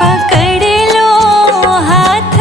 पकड़ लो हाथ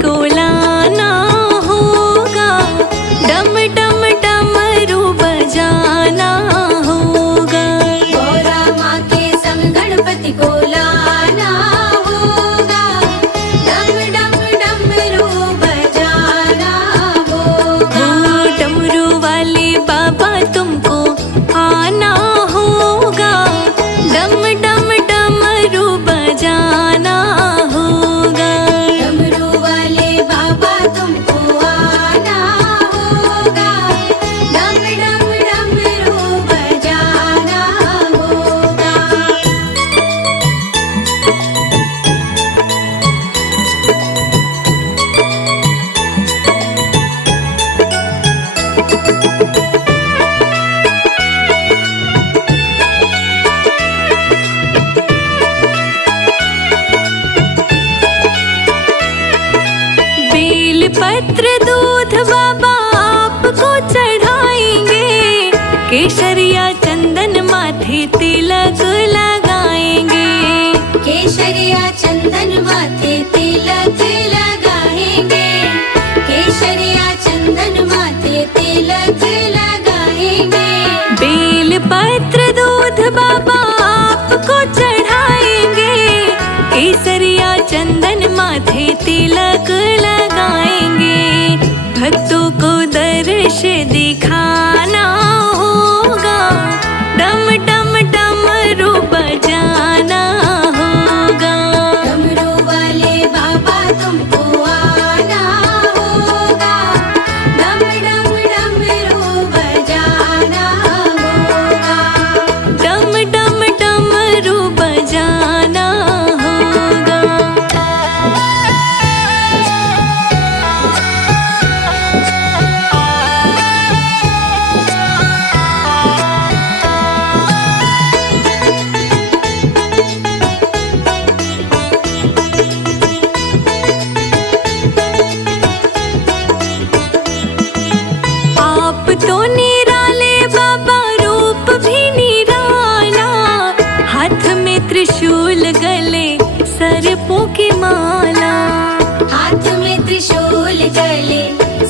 को लाना होगा, डम डम डमरू बजाना होगा। गौरा माँ के संग गणपति को लाना होगा, डम डम डमरू बजाना होगा। डमरू वाले बाबा तुमको आना होगा, डम डम डमरू बजाना होगा। डमरू वाले बाबा तुमको आना होगा, डम डम डमरू बजाना होगा। बेल पत्र दूध बाबा आपको चढ़ाएंगे, केसरिया चंदन माथे तिलक लगाएंगे। केसरिया चंदन माथे तिलक लगाएंगे, केसरिया चंदन माथे तिलक लगाएंगे। बेल पत्र दूध बाबा आपको चढ़ाएंगे, केसरिया चंदन माथे तिलक लगाएंगे। भक्तों को दर्श दिखाना होगा, डम डम डमरू बजाना होगा। डमरू वाले बाबा तुमको आना होगा, डम डम डमरू बजाना होगा। डम डम डमरू बजाना होगा। आप तो निराले बाबा, रूप भी निराला, हाथ में त्रिशूल गले सर्पों की माला। हाथ में त्रिशूल गले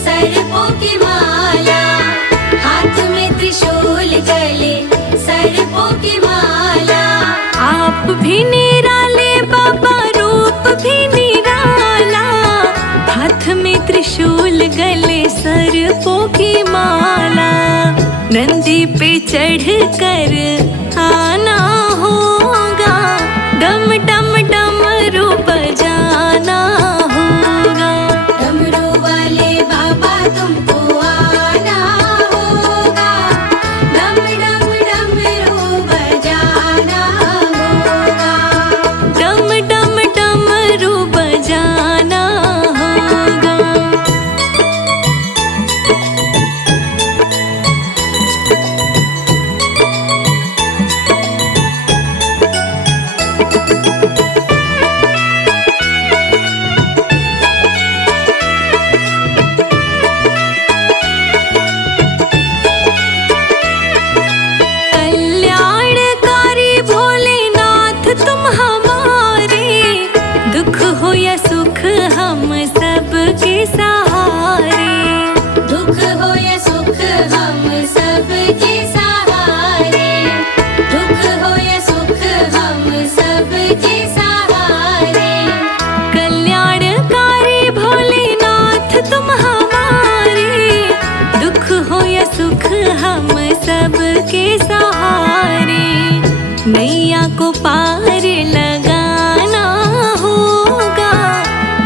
सर्पों की माला, हाथ में त्रिशूल गले सर्पों की माला। आप भी निराले बाबा, रूप भी निराला, हाथ में त्रिशूल गले सर्पों की माला। नंदी पे चढ़ कर आना होगा, डम डम डमरू बजाना होगा। डमरू वाले बाबा तुमको आना होगा, डम डम डमरू बजाना होगा। डम डम डमरू बजाना होगा। कल्याणकारी भोलेनाथ तुम हमारे, दुख हो या सुख हम सबके सहारे। दुख हो या सुख हम सबके सहारे, दुख हो या सुख हम सबके सहारे। कल्याणकारी भोलेनाथ तुम हमारे, दुख हो या सुख हम सबके सहारे। नैया को पार लगाना होगा,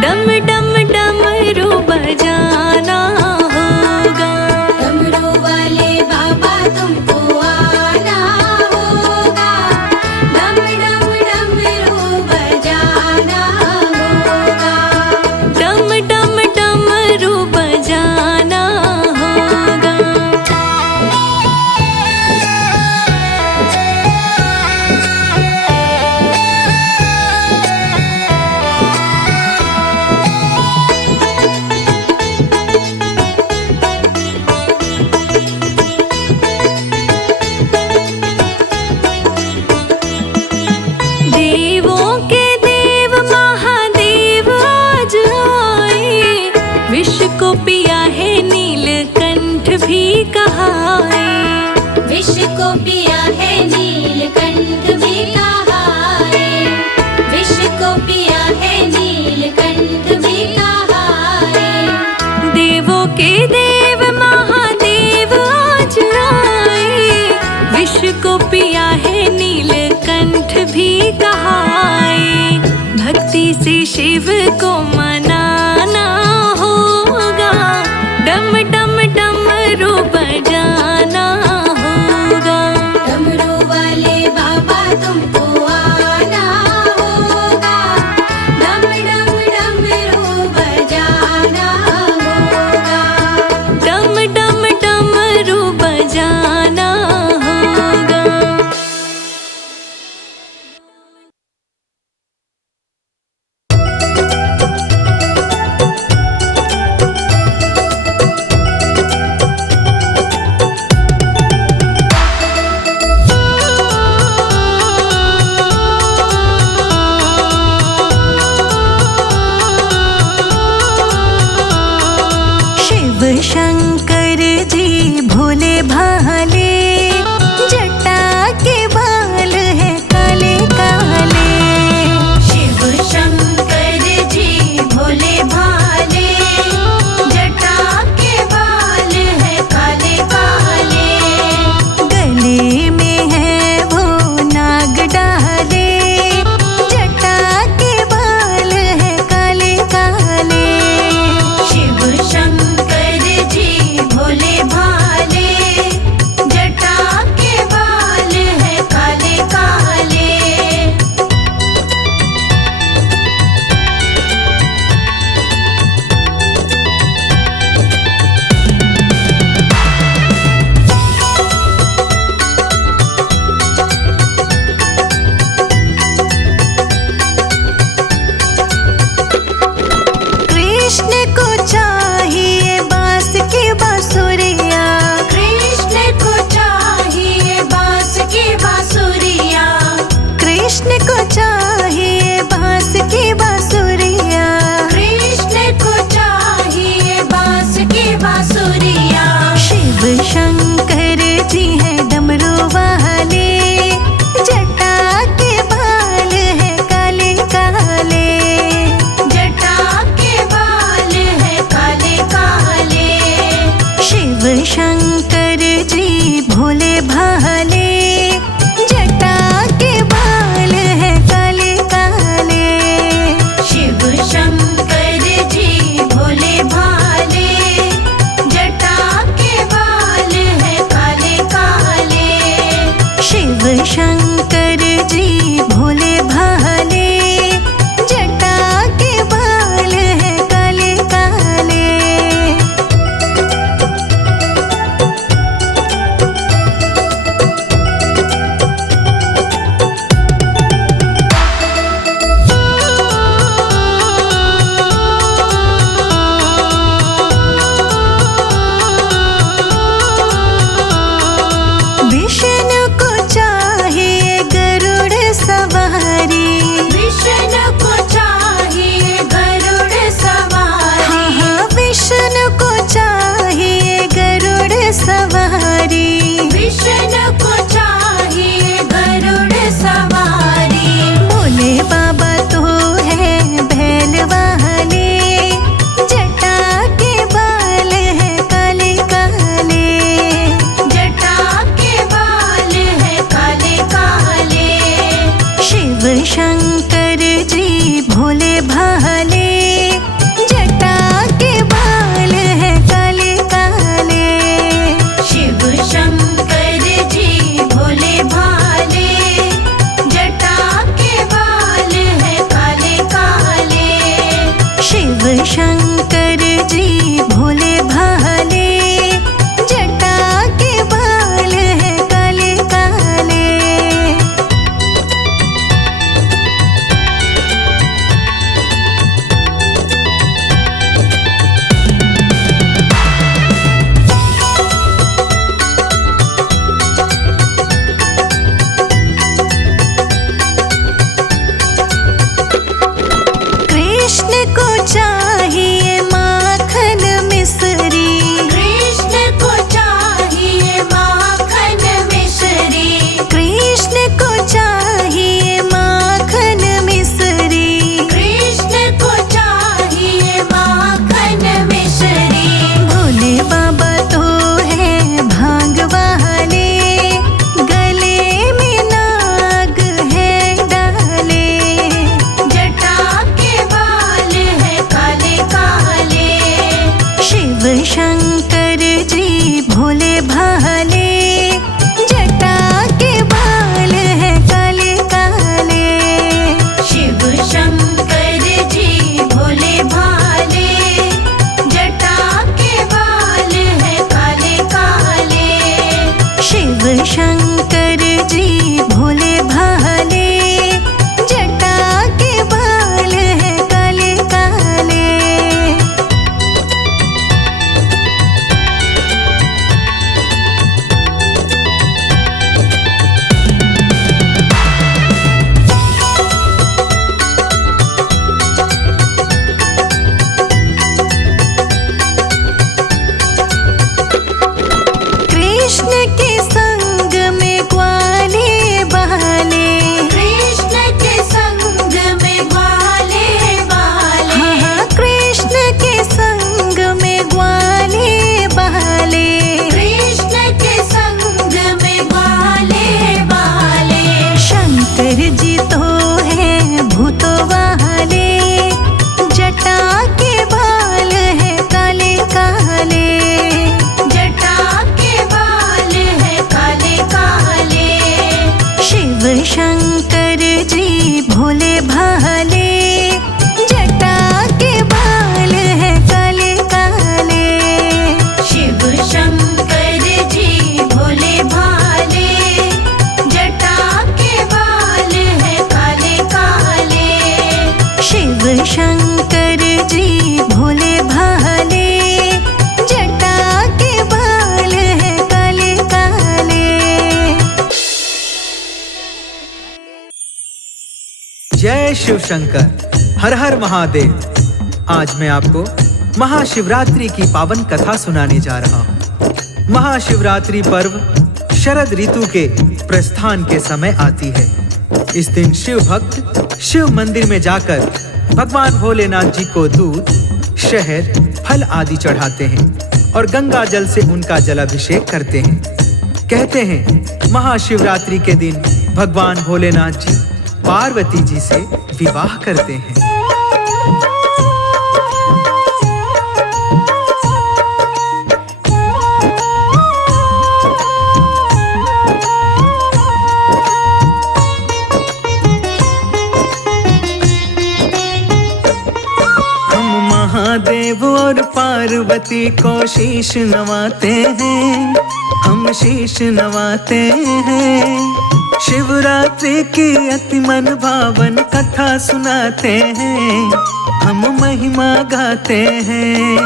डम डम डमरू बजाना होगा। डमरू वाले बाबा तुमको आना होगा, डम डम डमरू बजाना होगा। डम डम डमरू बजाना होगा। पिया है नीलकंठ भी कहाए। विष को पिया है नीलकंठ भी कहाए। विष को पिया है नीलकंठ भी कहाए। देवों के देव महादेव आज आए। विष को पिया है नीलकंठ भी कहाए। भक्ति से शिव को मनाना होगा। डम डम डमरू बजाना होगा। डमरू वाले बाबा तुमको आना होगा। डम डम डमरू बजाना होगा। डम डम डमरू बजाना होगा। शिव शंकर जी भोले भाले, जटा के बाल है काले काले। शिव शंकर जी भोले भाले, जटा के बाल है काले काले। गले में है वो नाग डाले, जटा के बाल है काले काले। शिव शंकर जी भोले भाले, जटा के बाल है काले काले। कृष्ण को चाहिए बांस की बांसुरिया। कृष्ण को चाहिए बांस की बांसुरिया। कृष्ण को चाहिए बांस की बांसुरिया। कृष्ण को चाहिए बांस की बांसुरिया। शिव शंकर जी है डमरू वाले, जटा के बाल है काले काले। जटा के बाल है काले काले। शिव शंकर जी भोले भाले, जटा के बाल है काले काले। शिव शंकर जी भोले भाले, जटा के बाल है काले काले। शिव शंकर जी भोले भाले, जटा के बाल है काले काले। शंकर जी भोले भाले, जटा के बाल है काले काले। शिव शंकर जी भोले भाले, जटा के बाल है काले काले। शिव शंकर जी भोले भाले, जटा के बाल है काले काले। कृष्ण के संग में ग्वाले बाले, कृष्ण के संग में ग्वाले बाले। हाँ कृष्ण के संग में ग्वाले बाले। कृष्ण के संग में ग्वाले बाले। शंकर जी तो है भूतों वाले, जटा के बाल है काले काले। जटा के बाल है काले काले। शिव शंकर जी भोले भाले, जटा के बाल है काले काले। शिव शंकर जी भोले भाले, जटा के बाल है काले काले। शिव शंकर जी भोले भाले, जटा के बाल है काले काले। जय शिव शंकर, हर हर महादेव। आज मैं आपको महाशिवरात्रि की पावन कथा सुनाने जा रहा हूँ। महाशिवरात्रि पर्व शरद ऋतु के प्रस्थान के समय आती है। इस दिन शिव भक्त शिव मंदिर में जाकर भगवान भोलेनाथ जी को दूध, शहद, फल आदि चढ़ाते हैं और गंगा जल से उनका जलाभिषेक करते हैं। कहते हैं महाशिवरात्रि के दिन भगवान भोलेनाथ जी पार्वती जी से विवाह करते हैं। हम महादेव और पार्वती को शीश नवाते हैं, हम शीश नवाते हैं। शिवरात्रि की अति मन भावन कथा सुनाते हैं, हम महिमा गाते हैं।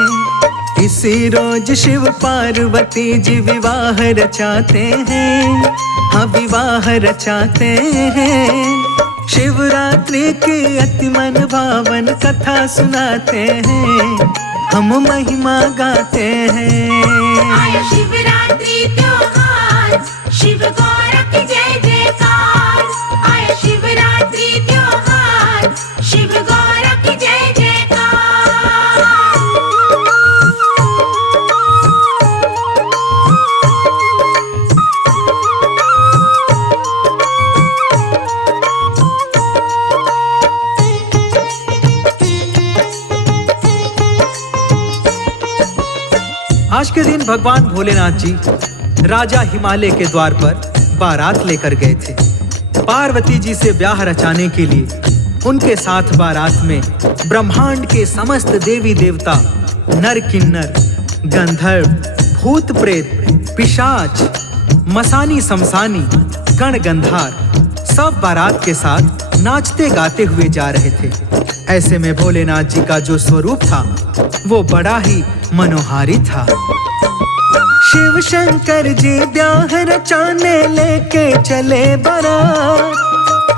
इसी रोज शिव पार्वती जी विवाह रचाते हैं, हाँ विवाह रचाते हैं। शिवरात्रि की अति मन भावन कथा सुनाते हैं, हम महिमा गाते हैं। आया शिवरात्रि त्योहार, शिव गौर की जय जयकार। आया शिवरात्रि त्योहार, शिव गौर की जय जयकार। आज के दिन भगवान भोलेनाथ जी राजा हिमालय के द्वार पर बारात लेकर गए थे। पार्वती जी से ब्याह रचाने के लिए उनके साथ बारात में ब्रह्मांड के समस्त देवी देवता, नर किन्नर, गंधर्व, भूत प्रेत, पिशाच, मसानी समसानी, गण गंधार सब बारात के साथ नाचते गाते हुए जा रहे थे। ऐसे में भोलेनाथ जी का जो स्वरूप था वो बड़ा ही मनोहारी था। शिव शंकर जी ब्याह रचाने लेके चले बारात।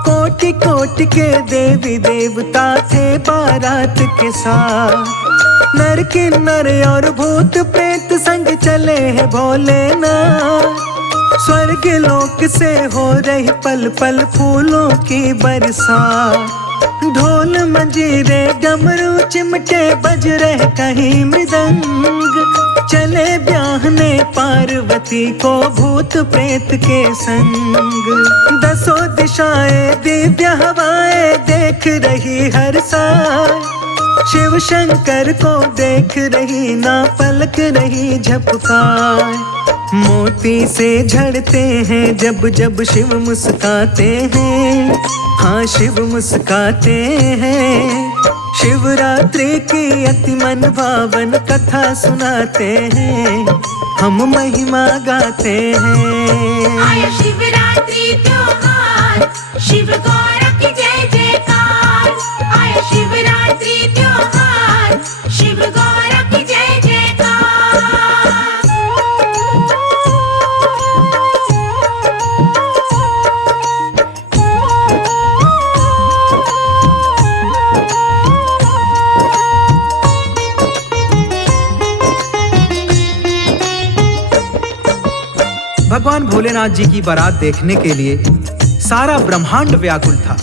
कोटि कोटि के देवी देवता थे बारात के साथ। नर किन्नर और भूत प्रेत संग चले हैं भोलेनाथ। स्वर्ग लोक से हो रही पल पल फूलों की बरसात। ढोल मंजीरे डमरू चिमटे बज रहे कहीं मृदंग। चले ब्याहने पार्वती को भूत प्रेत के संग। दसों दिशाएं दिव्य हवाएं देख रही हर साल। शिव शंकर को देख रही ना पलक रही झपकार। मोती से झड़ते हैं जब जब शिव मुस्काते हैं, हाँ शिव मुस्काते हैं। शिवरात्रि की अति मन भावन कथा सुनाते हैं, हम महिमा गाते हैं। आया शिवरात्रि त्योहार, शिव गौर की जय जयकार। आया शिवरात्रि त्योहार, शिव गौर की जय जयकार। भगवान भोलेनाथ जी की बारात देखने के लिए सारा ब्रह्मांड व्याकुल था।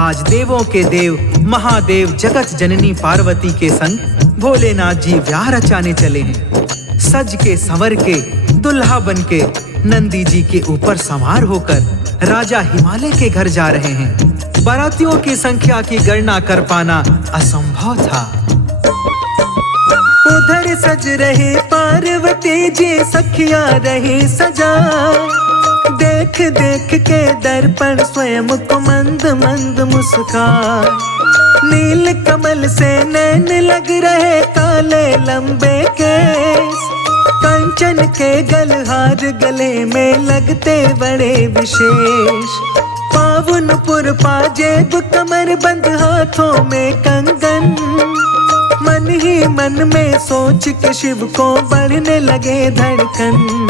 आज देवों के देव महादेव जगत जननी पार्वती के संग भोलेनाथ जी ब्याह रचाने चले हैं। सज के संवर के दुल्हा बन के नंदी जी के ऊपर सवार होकर राजा हिमालय के घर जा रहे हैं। बारातियों की संख्या की गणना कर पाना असंभव था। उधर सज रहे पार्वती जी सखिया रही सजा, देख देख के दर्पण स्वयं को मंद मंद मुस्कान। नील कमल से नैन लग रहे काले लंबे केस, कंचन के गलहार गले में लगते बड़े विशेष। पावनपुर पाजेब कमर बंद हाथों में कंगन, मन ही मन में सोच के शिव को बढ़ने लगे धड़कन।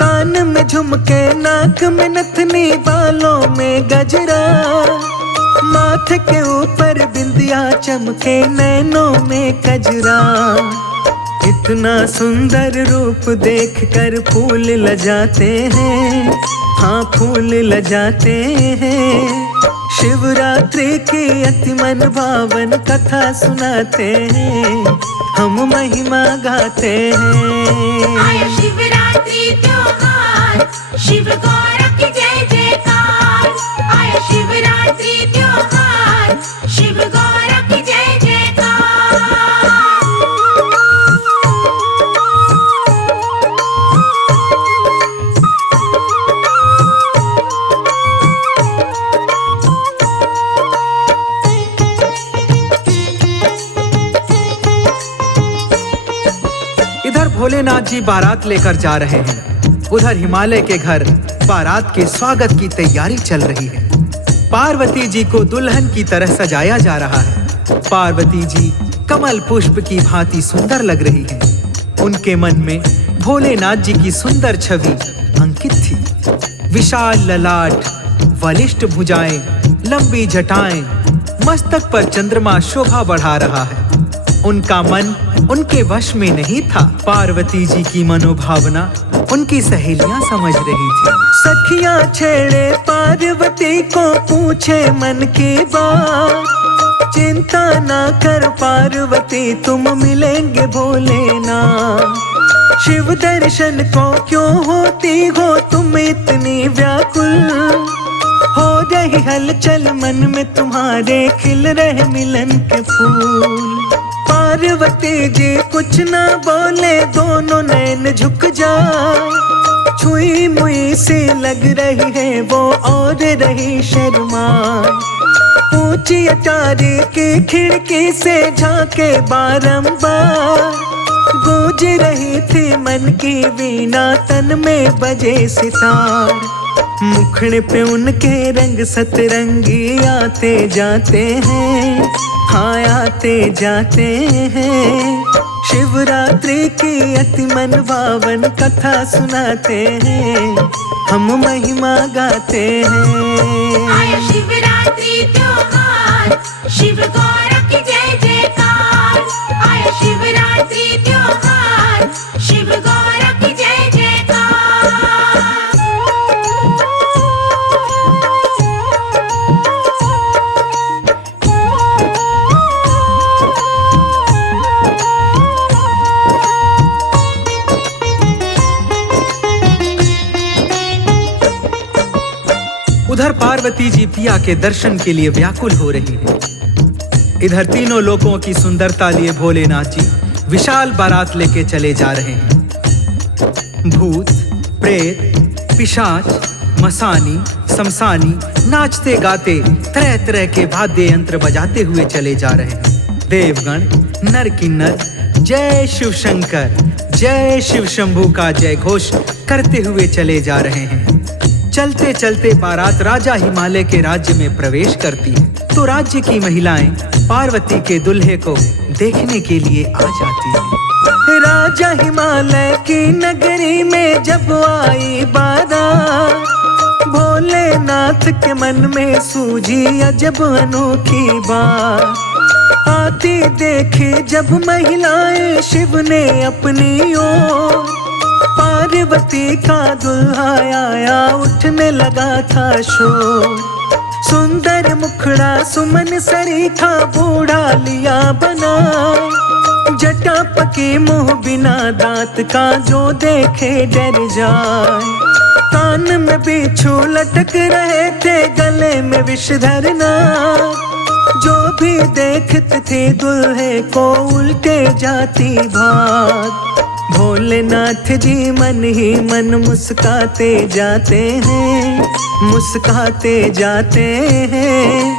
कान में झुमके नाक में नथनी बालों में गजरा, माथे के ऊपर बिंदिया चमके नैनों में कजरा। इतना सुंदर रूप देख कर फूल लजाते हैं, हाँ फूल लजाते हैं। शिवरात्रि की अति मन भावन कथा सुनाते हैं, हम महिमा गाते हैं। आया शिवरात्रि त्योहार, शिव गौर की जय जयकार। आया शिवरात्रि त्योहार, शिव गौर की जय जयकार। भोलेनाथ जी बारात लेकर जा रहे हैं। उधर हिमालय के घर बारात के स्वागत की तैयारी चल रही है। पार्वती जी को दुल्हन की तरह सजाया जा रहा है। पार्वती जी कमल पुष्प की भांति सुंदर लग रही है। उनके मन में भोलेनाथ जी की सुंदर छवि अंकित थी। विशाल ललाट, बलिष्ठ भुजाएं, लंबी जटाएं, मस्तक पर चंद्रमा शोभा बढ़ा रहा है। उनका मन उनके वश में नहीं था। पार्वती जी की मनोभावना उनकी सहेलियां समझ रही थी। सखियां छेड़े पार्वती को पूछे मन की बात, चिंता ना कर पार्वती तुम मिलेंगे भोलेनाथ। शिव दर्शन को क्यों होती हो तुम इतनी व्याकुल, हो रही हलचल मन में तुम्हारे खिल रहे मिलन के फूल। पार्वती जी कुछ ना बोले, दोनों नैन झुक जाए। छुई मुई सी लग रही है वो और रही शर्माए। ऊंची अटारी की खिड़की से झांके बारंबार, गूंज रही थी मन की वीणा, तन में बजे सितार। मुखड़े पे उनके रंग सतरंगी आते जाते हैं, हाँ आते जाते हैं। शिवरात्रि की अति मन भावन कथा सुनाते हैं, हम महिमा गाते हैं। आया शिवरात्रि त्योहार, शिव गौर की जय जयकार। आया शिवरात्रि त्योहार, शिव गौर की जय जयकार। उधर पार्वती जी पिया के दर्शन के लिए व्याकुल हो रही है। इधर तीनों लोकों की सुंदरता लिए भोलेनाथ जी विशाल बारात लेके चले जा रहे हैं। भूत, प्रेत, पिशाच, मसानी, शमशानी नाचते गाते तरह तरह के वाद्य यंत्र बजाते हुए चले जा रहे हैं। देवगण, नर किन्नर जय शिव शंकर, जय शिव शंभू का जय घोष करते हुए चले जा रहे हैं। चलते चलते बारात राजा हिमालय के राज्य में प्रवेश करती है तो राज्य की महिलाएं पार्वती के दुल्हे को देखने के लिए आ जाती हैं। राजा हिमालय की नगरी में जब आई बारात, भोलेनाथ के मन में सूझी अजब अनोखी बात। आती देखी जब महिलाएं शिव ने अपनी ओर, पार्वती का दुल्हा आया उठने लगा था शोर। सुंदर मुखड़ा सुमन सरीखा बूढ़ा लिया बना, जटा पके मुंह बिना दांत का जो देखे डर जाए। कान में बिच्छू लटक रहे थे गले में विषधर नाग, जो भी देखते थे दुल्हे को उल्टे जाती भाग। भोलेनाथ जी मन ही मन मुस्काते जाते हैं, मुस्काते जाते हैं।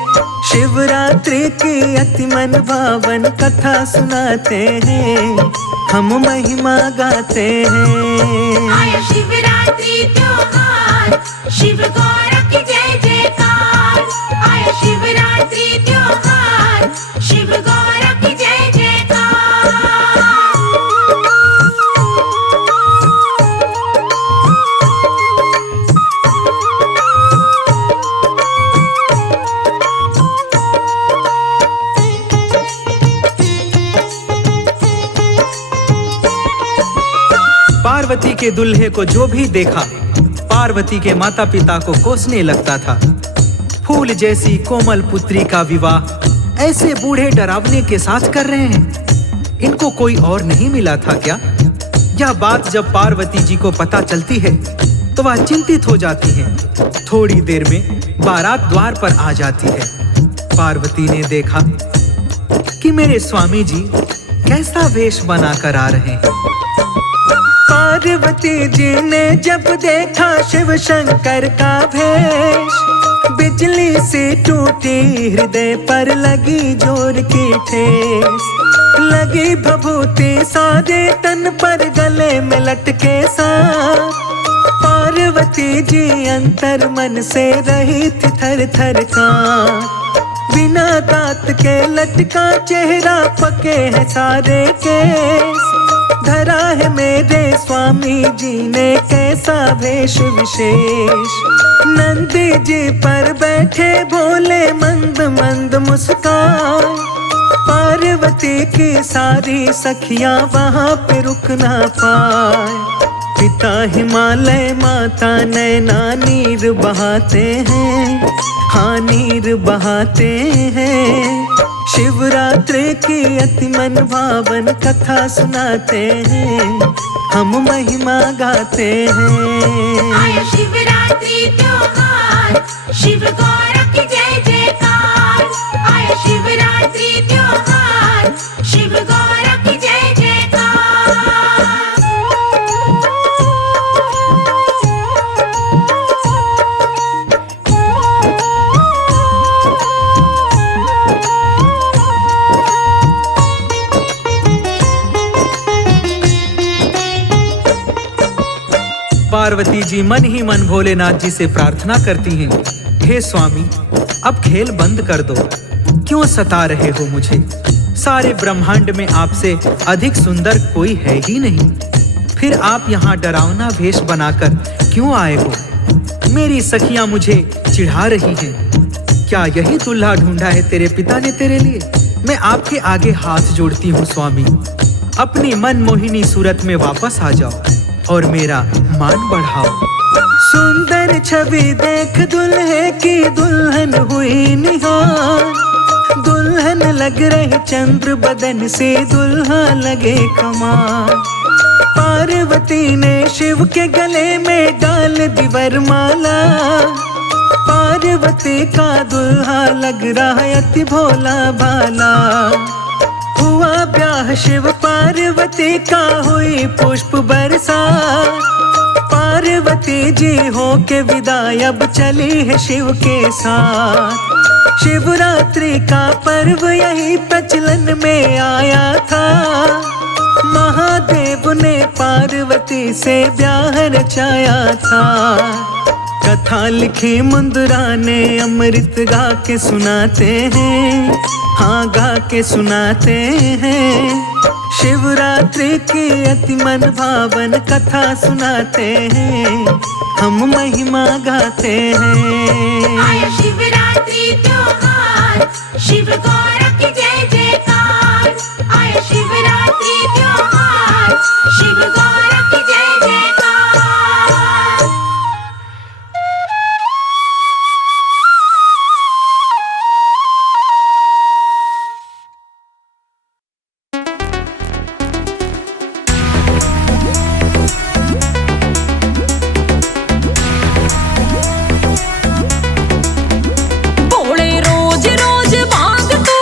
शिवरात्रि की अति मन भावन कथा सुनाते हैं, हम महिमा गाते हैं। आया शिवरात्रि त्योहार, शिव गौर की जय जयकार। आया शिवरात्रि त्योहार, शिव गौर की जय जयकार। पार्वती के दुल्हे को जो भी देखा पार्वती के माता पिता को कोसने लगता था। फूल जैसी कोमल पुत्री का विवाह ऐसे बूढ़े डरावने के साथ कर रहे हैं, इनको कोई और नहीं मिला था क्या? यह बात जब पार्वती जी को पता चलती है तो वह चिंतित हो जाती हैं। थोड़ी देर में बारात द्वार पर आ जाती है। पार्वती ने देखा कि मेरे स्वामी जी कैसा वेश बनाकर आ रहे हैं। पार्वती जी ने जब देखा शिव शंकर का भेष, बिजली से टूटी हृदय पर लगी जोर की ठेस। लगी भभूति सारे तन पर गले में लटके सांप, पार्वती जी अंतर मन से रही थी थर थर कांप। बिना दांत के लटका चेहरा पके है सारे केस, धरा है मेरे स्वामी जी ने कैसा भेष विशेष। नंदी जी पर बैठे भोले मंद मंद मुस्कान, पार्वती की सारी सखियां वहां पे रुक ना पाए। पिता हिमालय माता नैना नीर बहाते हैं, हाँ नीर बहाते हैं। शिवरात्रि की अति मन भावन कथा सुनाते हैं, हम महिमा गाते हैं। आया शिवरात्रि त्योहार, शिव गौर की जय जयकार। आया शिवरात्रि त्योहार, शिव गौर की जय जयकार। पार्वती जी मन ही मन भोलेनाथ जी से प्रार्थना करती हैं, हे स्वामी अब खेल बंद कर दो, क्यों सता रहे हो मुझे? सारे ब्रह्मांड में आपसे अधिक सुंदर कोई है ही नहीं, फिर आप यहाँ डरावना वेश बनाकर क्यों आए हो? मेरी सखियां मुझे चिढ़ा रही हैं। क्या यही दूल्हा ढूंढा है तेरे पिता ने तेरे लिए? मैं आपके आगे हाथ जोड़ती हूँ स्वामी, अपनी मनमोहिनी सूरत में वापस आ जाओ और मेरा मान बढ़ाओ। सुंदर छवि देख दुल्हे की दुल्हन हुई निहार, दुल्हन लग रही चंद्र बदन से दुल्हा लगे कमाल। पार्वती ने शिव के गले में डाल दी वरमाला, पार्वती का दुल्हा लग रहा है अति भोला भाला। हुआ ब्याह शिव पार्वती का, हुई पुष्प बरसात। पार्वती जी हो के विदाई अब चली है शिव के साथ। शिवरात्रि का पर्व यही प्रचलन में आया था। महादेव ने पार्वती से ब्याह रचाया था। कथा लिखी मुंदरा ने, अमृत गा के सुनाते हैं, हाँ गा के सुनाते हैं। शिवरात्रि की अति मन भावन कथा सुनाते हैं, हम महिमा गाते हैं। आया शिवरात्रि त्योहार, शिव गौर की जय जयकार। आया शिवरात्रि त्योहार, शिव गौर की जय जयकार। भोले रोज रोज भाग तू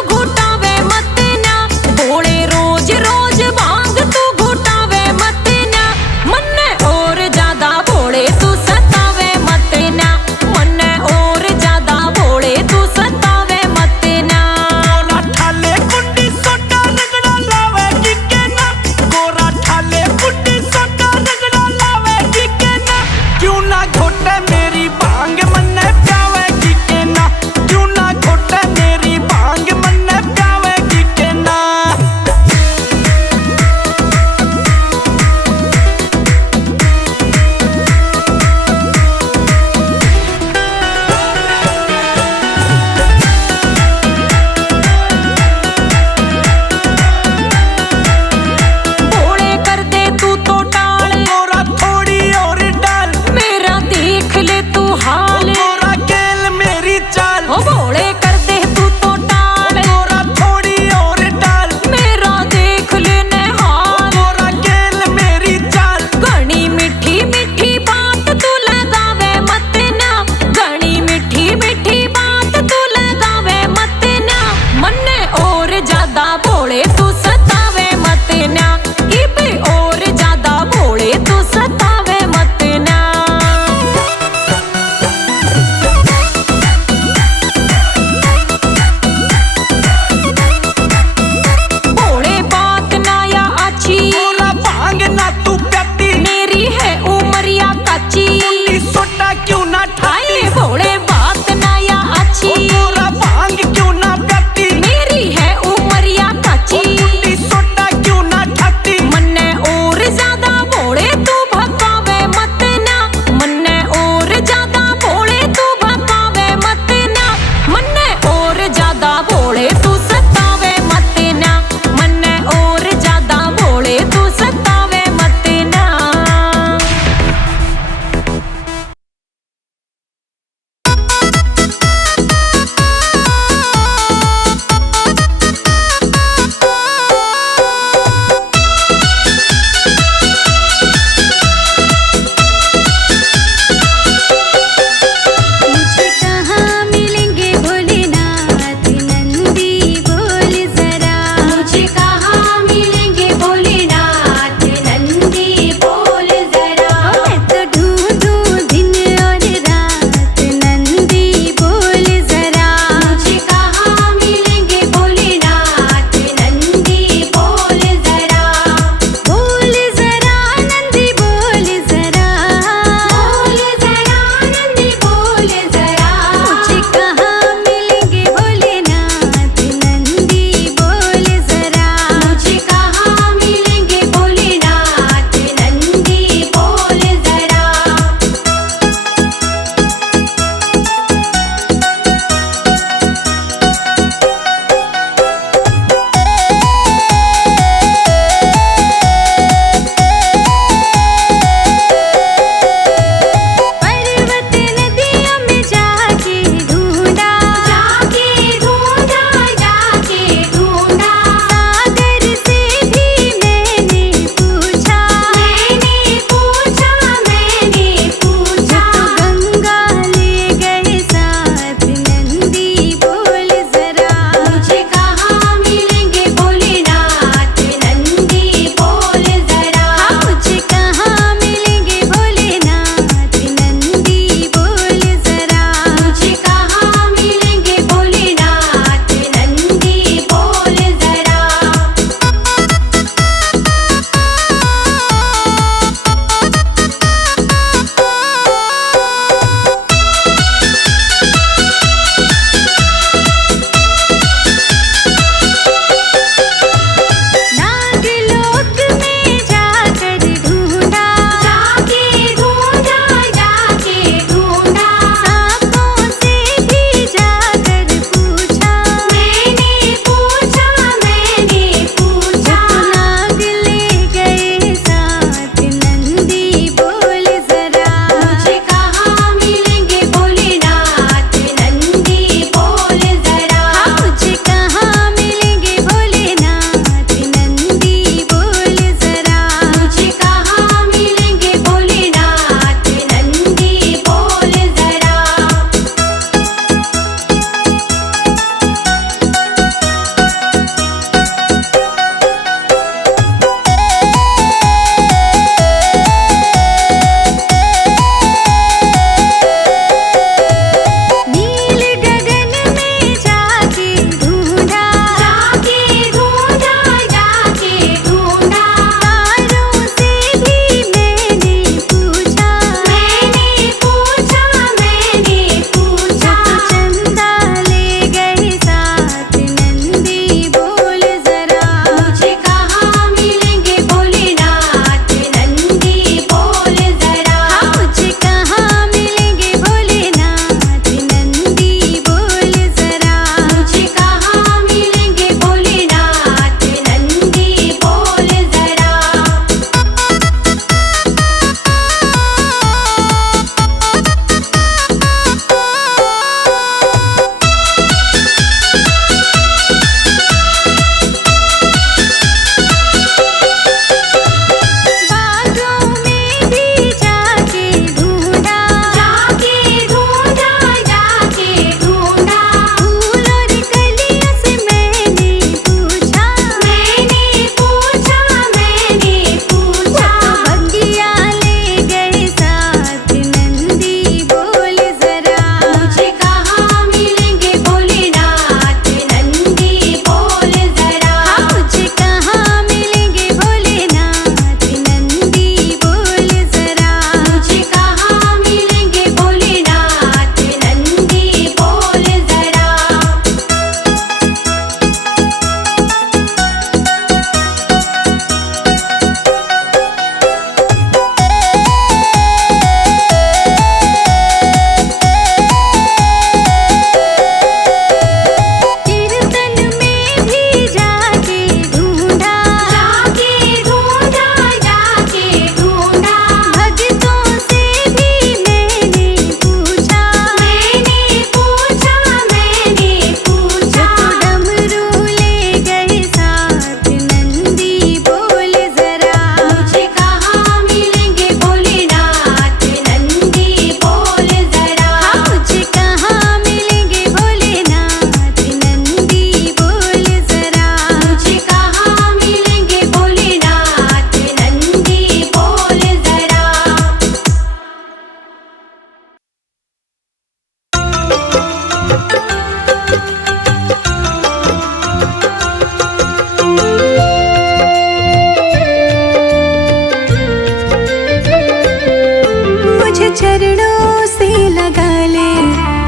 चरणों से लगा ले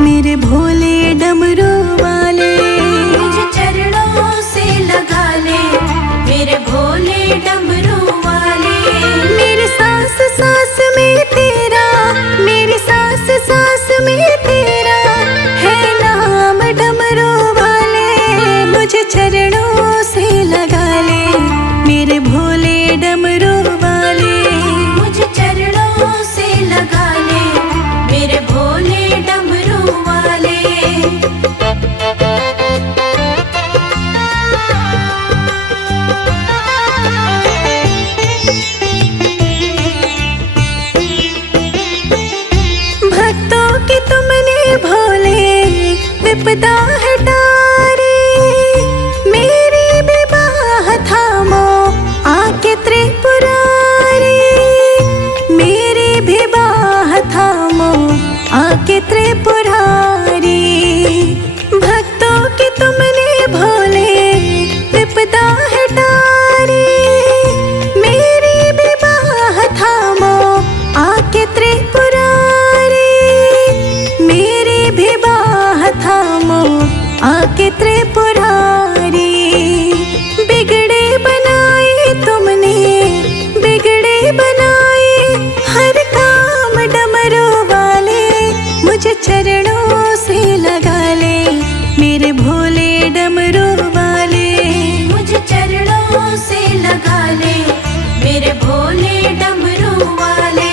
मेरे भोले डमरू वाले। मुझे चरणों से लगा ले मेरे भोले डमरू वाले। मेरी सांस सांस में तेरा, मेरी सांस सांस में तेरा है नाम डमरू वाले। मुझे चरणों से लगा ले मेरे भोले डमरू वाले। मुझे चरणों से लगा ले मेरे भोले डमरू वाले। भक्तों की तुमने भोले विपदा हटारी। मेरी विवाह थामो आके त्रिपुरारी। मेरी विवाह थामो आके त्रिपुरारी। भक्तों की तुमने भोले विपदा हटारी। मेरी विवाह थामो आके त्रिपुरारी। मेरी विवाह थामो आके त्रिपुरारी। बिगड़े बनाए तुमने, बिगड़े बनाए हर काम डमरू वाले। मुझे चरणों से लगा ले मेरे भोले डमरू वाले। मुझे चरणों से लगा ले मेरे भोले डमरू वाले।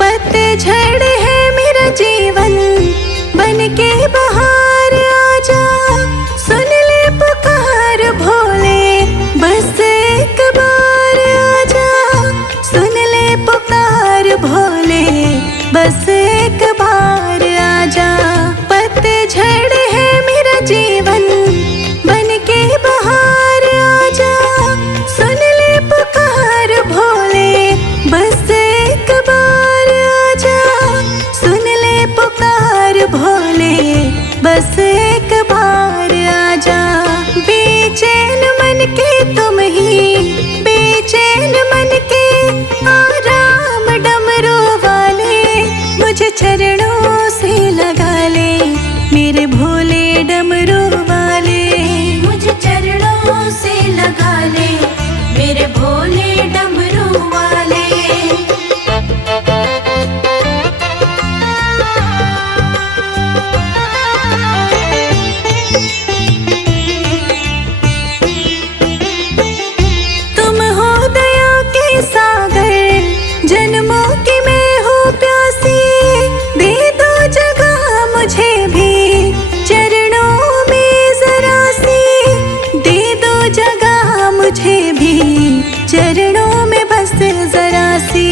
पतझड़ है मेरा जीवन बन के बहार आजा। सुन ले पुकार भोले बस एक बार आजा। सुन ले पुकार भोले बस एक बार आजा। पतझड़ है मेरा जीवन बन के बहार आजा। सुन ले पुकार भोले बस एक बार आजा। सुन ले पुकार भोले बस एक बार आजा। बेचैन मन के तुम ही, बेचैन मन के आराम डमरू वाले। मुझे चरणों से लगा ले मेरे भोले डमरू वाले। मुझे चरणों से लगा ले मेरे भोले डमरू वाले। तुम हो दया के सागर, जन्मों की मैं हूँ प्यासी। दे दो जगह मुझे भी चरणों में जरा सी। दे दो जगह मुझे भी चरणों में बस जरा सी।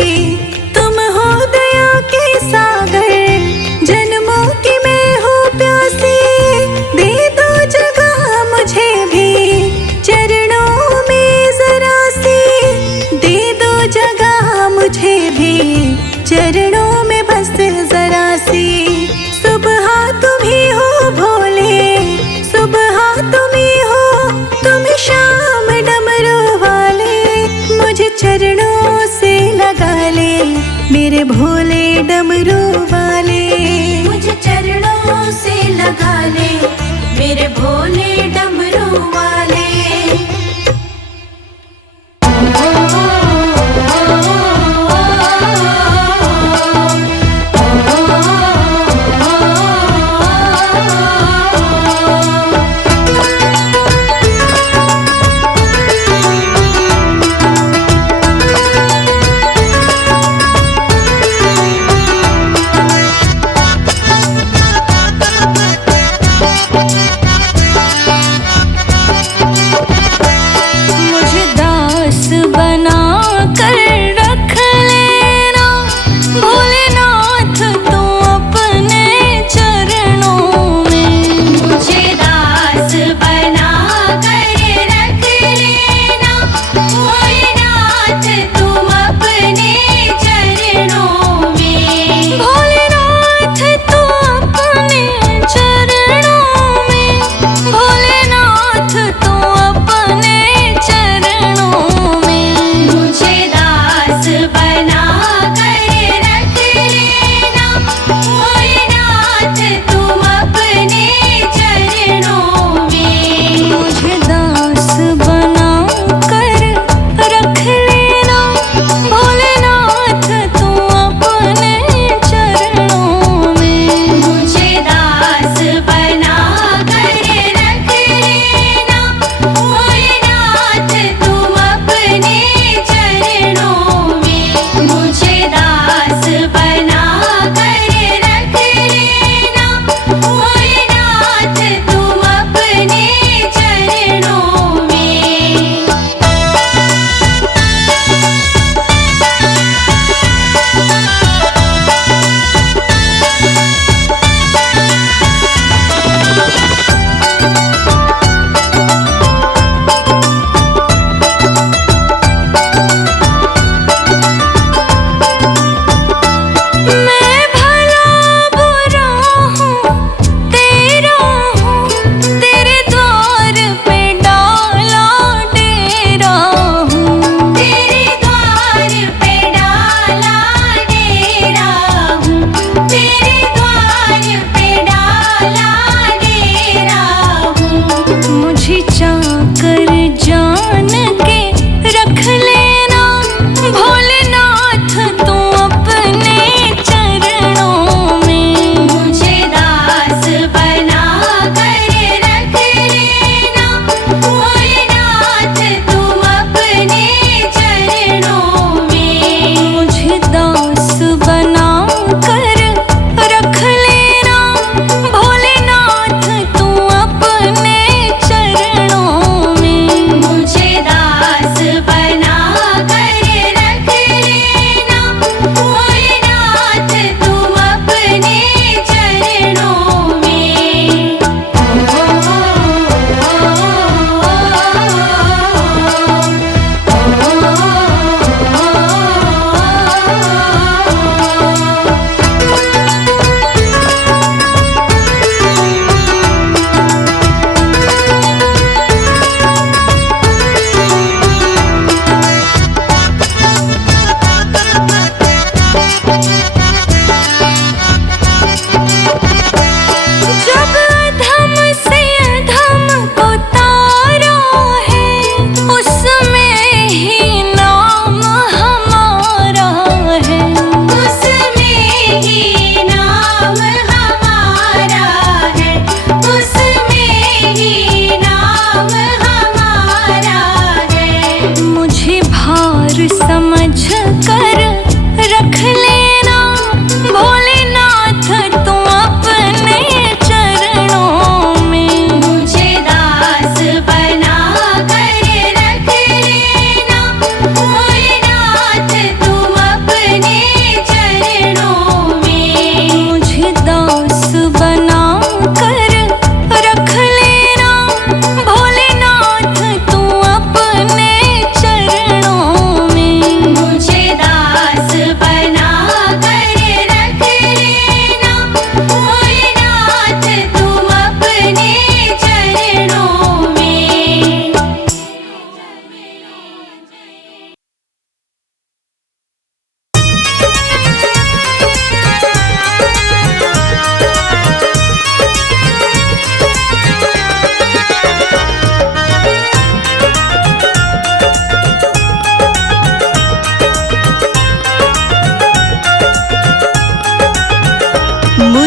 तुम हो दया के सागर, जन्मों की मैं हूँ प्यासी। दे दो जगह मुझे भी चरणों में जरा सी। दे दो जगह मुझे भी चरणों में बस जरा सी। सुबह तुम ही हो भोले, सुबह तुम ही हो, तुम शाम डमरू वाले। मुझे चरणों से लगा ले मेरे भोले डमरू वाले। मुझे चरणों से लगा ले मेरे भोले डमरू वाले।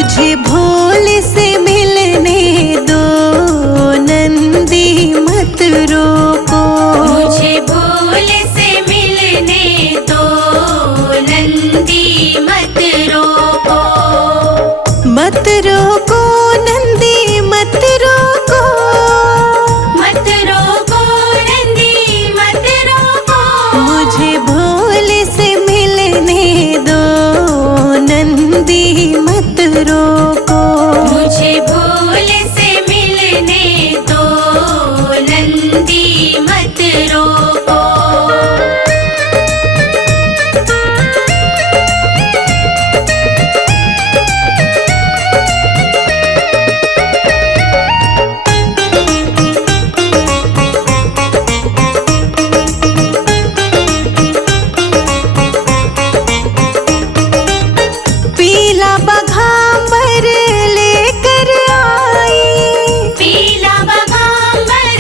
मुझे भोले से मिलने दो, नंदी मत रोको। मुझे भोले से मिलने दो, नंदी मत रोको। मत रोको नंदी मत रोको, मत रोको नंदी मत रोको। मुझे भोले से मिलने दो, नंदी मत रोको। मुझे भोले से मिलने दो, नंदी मत रोको। पीला बघांबर लेकर आई, पीला बघांबर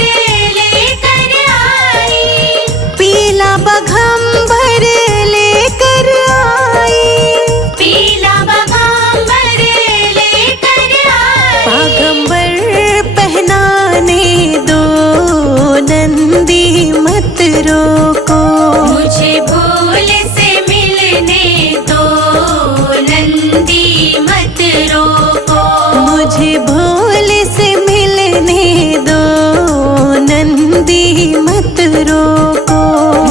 लेकर आई। पीला बघांबर लेकर आई। पीला बघांबर लेकर आई। बागंबर पहनाने दो, नंदी मत रोको। मुझे भोले से मिलने दो, नंदी मत रोको। मुझे भोले से मिलने दो, नंदी मत रोको।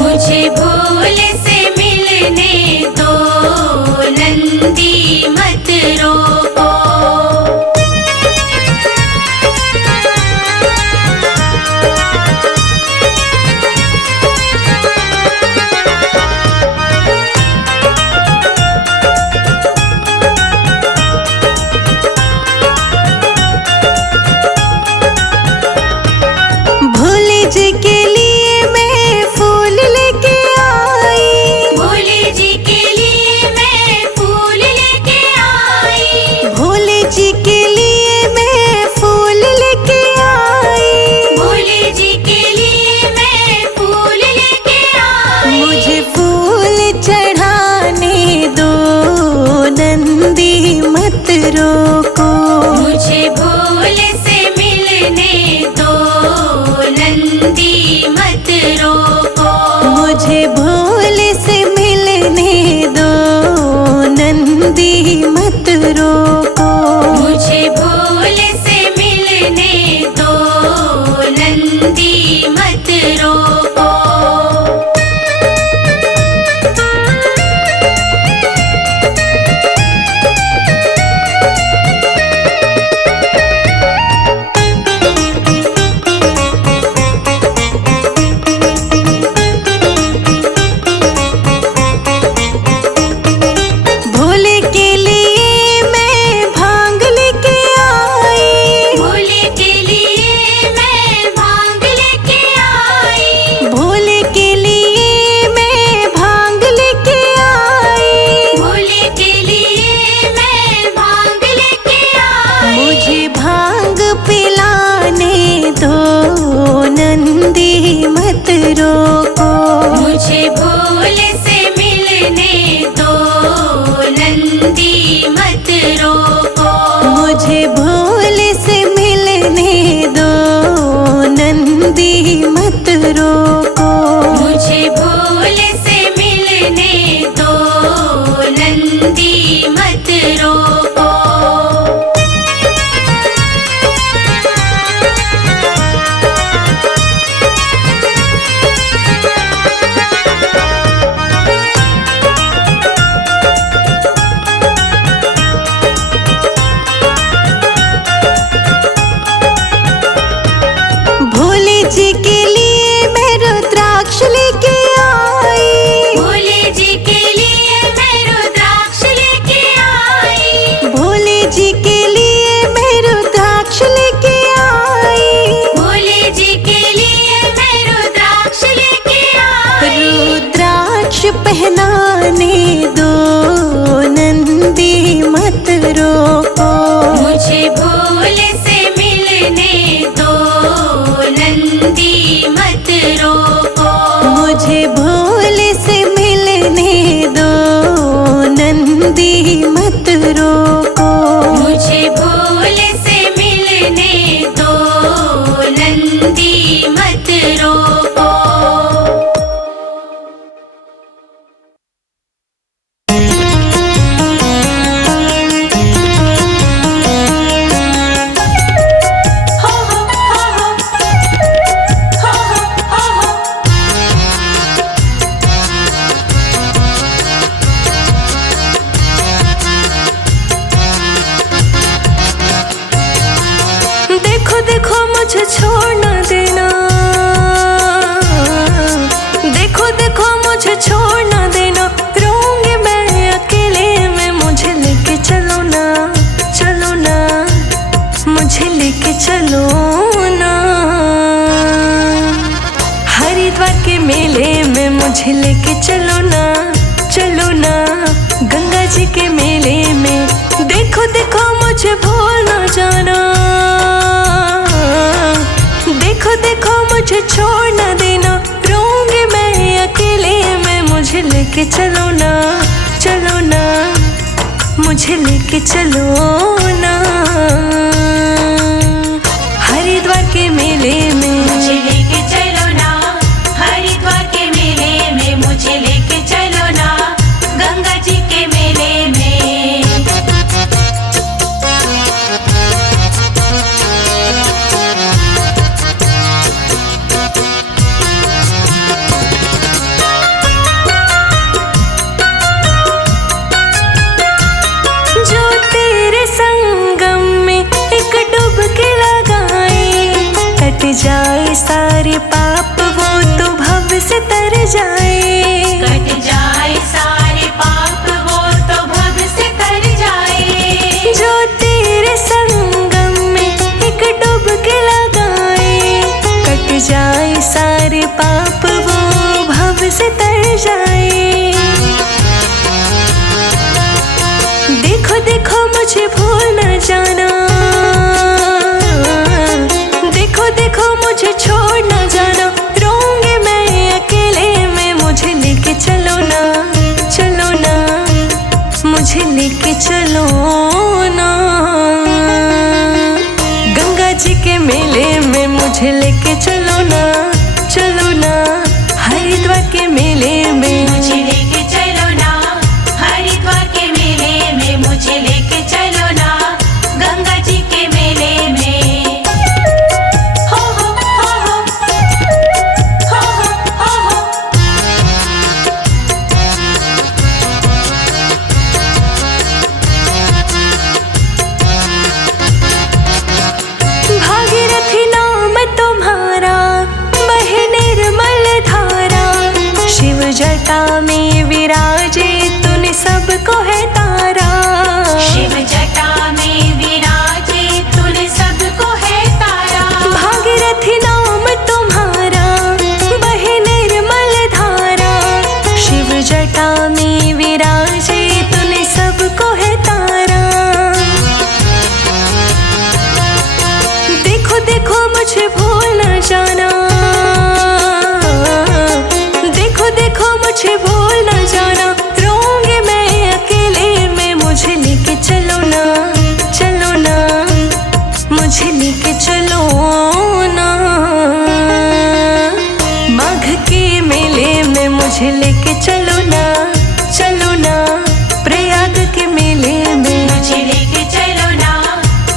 मुझे भोले से मिलने दो, नंदी मत रोको। भोले जी के लिए मैं फूल लेके आई। भोले जी के लिए मैं फूल लेके आई। भोले जी के लिए मैं फूल लेके आई। भोले जी के लिए मैं फूल लेके आई। मुझे फूल चढ़ाने दो, नंदी मत रोको। मुझे भोले से मिलने दो, नंदी मत रोको। मुझे भोले से मिलने दो, नंदी मत रोको। मुझे भोले से मिलने दो, नंदी मत रोको। भोले के लिए मैं भांग लेके आई। भोले के लिए मैं भांग लेके आई। भोले के लिए मैं भांग लेके आई। भोले के लिए मैं भांग लेके आई। मुझे भांग पिलाने दो, नंदी मत रोको। मुझे भोले से मिलने दो, नंदी मत रोको। मुझे भोले से मिलने दो, नंदी मत रोको। मुझे भोले से मिलने दो, नंदी मत रोको। भोले जी के लिए मैं रुद्राक्ष लेके आई। भोले जी के लिए मैं रुद्राक्ष लेके आई। भोले जी के लिए मैं रुद्राक्ष लेके आई। भोले जी के लिए मैं रुद्राक्ष लेके आई। रुद्राक्ष पहनाने दो, नंदी मत रोको। मुझे भोले से मिलने दो, नंदी मत रोको। मुझे भोले से मिलने दो, नंदी मत रोको। मुझे छोड़ न देना, देखो देखो मुझे छोड़ न देना, रहूंगी मैं अकेले में, मुझे लेके चलो ना, चलो ना, मुझे लेके चलो ना। हरिद्वार के मेले में मुझे लेके चलो ना, चलो ना, गंगा जी के मेले में, देखो देखो मुझे भूल न जाना, देखो देखो मुझे छोड़ न देना, रहूंगी मैं अकेले में, मुझे लेके चलो ना, चलो ना, मुझे लेके चलो ना। हरिद्वार के मेले में मुझे लेके चलो ना, हरिद्वार के मेले में, मुझे लेके चलो ना, गंगा जी के मेले में। जो तेरे संगम में एक डुबकी लगाए, कट जाए सारे पाप वो तो भव से तर जाए, कट जाए सारे पाप वो तो भव से तर जाए। जो तेरे संगम में एक डुबकी लगाए, कट जाए सारे पाप वो भव से तर जाए। देखो देखो मुझे भूल न जाना, देखो देखो मुझे छोड़ न जाना, रहूंगी मैं अकेले में, मुझे लेके चलो ना, चलो ना, मुझे लेके चलो ना। गंगा जी के मेले में मुझे लेके चलो ना, चलो ना, हरिद्वार के मेले में मुझे लेके चलो ना, हरिद्वार के मेले में, मुझे लेके चलो ना, गंगा जी के मेले में। हो हो हो हो हो हो हो हो। भागीरथी नाम तुम्हारा बहे निर्मल धारा, शिव जटा में विराजे तूने सबको है तारा, शिव जटा में विराजे तूने सबको है तारा। भागीरथी नाम तुम्हारा बहे निर्मल धारा, शिव जटा में विराजे तूने सबको है तारा। देखो देखो मुझे भूल न जाना, देखो देखो मुझे भूल न जाना, रहूंगी मैं अकेले में, मुझे लेके चलो ना, चलो ना, मुझे लेके चलो ना। माघ के मेले में मुझे लेके चलो ना, चलो ना, प्रयाग के मेले में मुझे लेके चलो ना,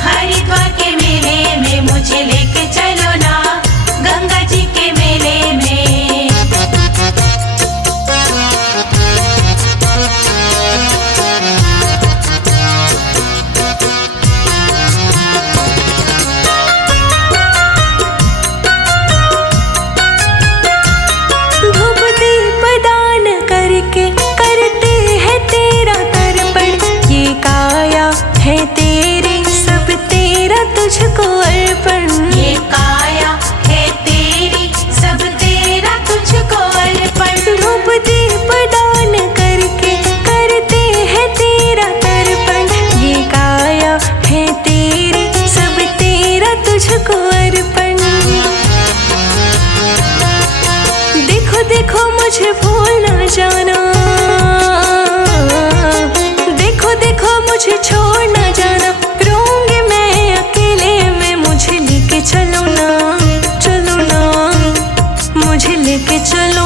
हरिद्वार के मेले में, मुझे लेके चलो ना, गंगा जी के मेले में। धूप दीप दान करके करते हैं तेरा तर्पण, ये काया है तेरी सब तेरा तुझको अर्पण, ये काया है तेरी सब तेरा तुझको अर्पण। धूप दीप दान करके करते हैं तेरा तर्पण, ये काया है तेरी सब तेरा तुझको अर्पण। देखो देखो मुझे भूल न जाना, देखो देखो मुझे छोड़ न जाना, रहूंगी मैं अकेले में, मुझे लेके चलो ना, चलो ना, मुझे लेके चलो